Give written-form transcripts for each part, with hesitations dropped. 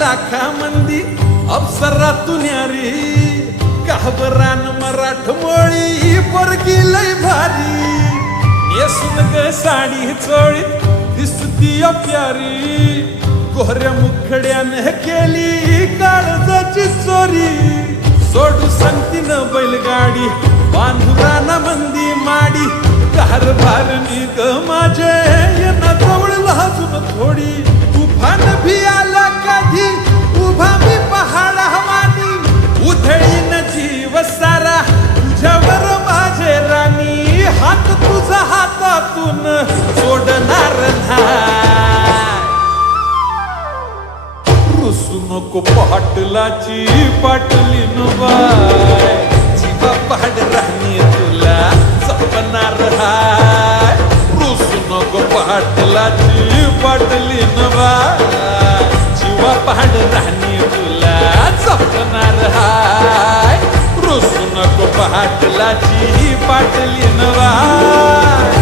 लाखा मंदी अप्सरातून न्यारी काबरान मराठमोळी पोरगी लय भारी नेसून ग साडी चोळीत दिसती प्यारी कोहऱ्या मुखड्याने केली काळजाची चोरी सोडू सांगती न बैलगाडी बांधुराना मंदी माडी कारभार निग माझे येना जवळ लाजून थोडी तुफान भी आला कधी उभा मी पहाडा हवानी उधळीन जीव सारा तुझ्यावर माझे राणी हात तुझा हातातून सोडणार नाही रुसू नको पाटलाची पाटली बाय जीवा पहाड राणी तुला जपणार हाय रुसू नको पाटलाची पाटली बाय जीवा पहाड राणी तुला जपणार हाय रुसू नको पाटलाची पाटली बाय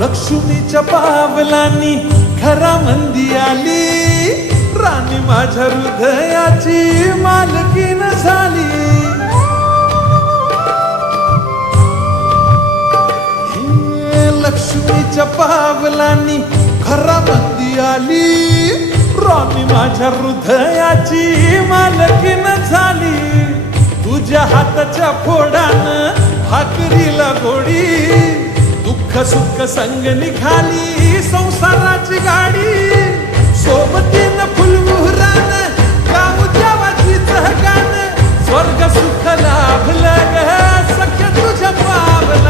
लक्ष्मीच्या पावलांनी खरा मंदी आली राणी माझ्या हृदयाची मालकीन झाली लक्ष्मीच्या पावलांनी खरा मंदी आली राणी माझ्या हृदयाची मालकीन झाली तुझ्या हाताच्या फोडानं भाकरीला गोडी दुःख सुख संग निघाली संसाराची गाडी सोबतीनं फुलमुहरान गाऊ देवाचीच गाण स्वर्ग सुख लाभलं ग सख्य तुझ्या पावलान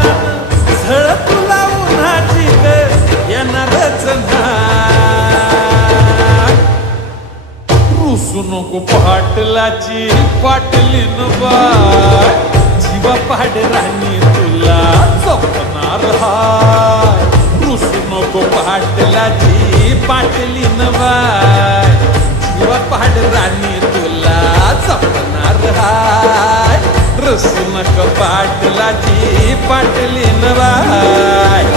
झळ तुला उन्हाची ग येणारच नाही रुसू नको पाटलाची पाटलीन बाय जीवा पहाड राणी तुला जपणार हाय रुसू नको पाटलाची पाटलीन बाय जीवा पहाड राणी तुला जपणार हाय रुसू नको पाटलाची पाटलीन बाय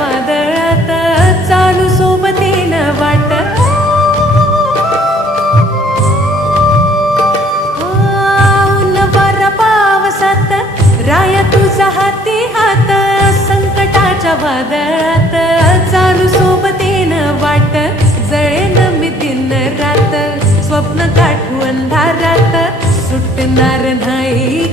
वादळात चालू सोबतीनं वाट नवारा पावसात राया तुझा हाती हात संकटाच्या वादळात चालू सोबतीनं वाट जळेन मी दिन रात स्वप्न गाठू अंधारात सुटणार नाही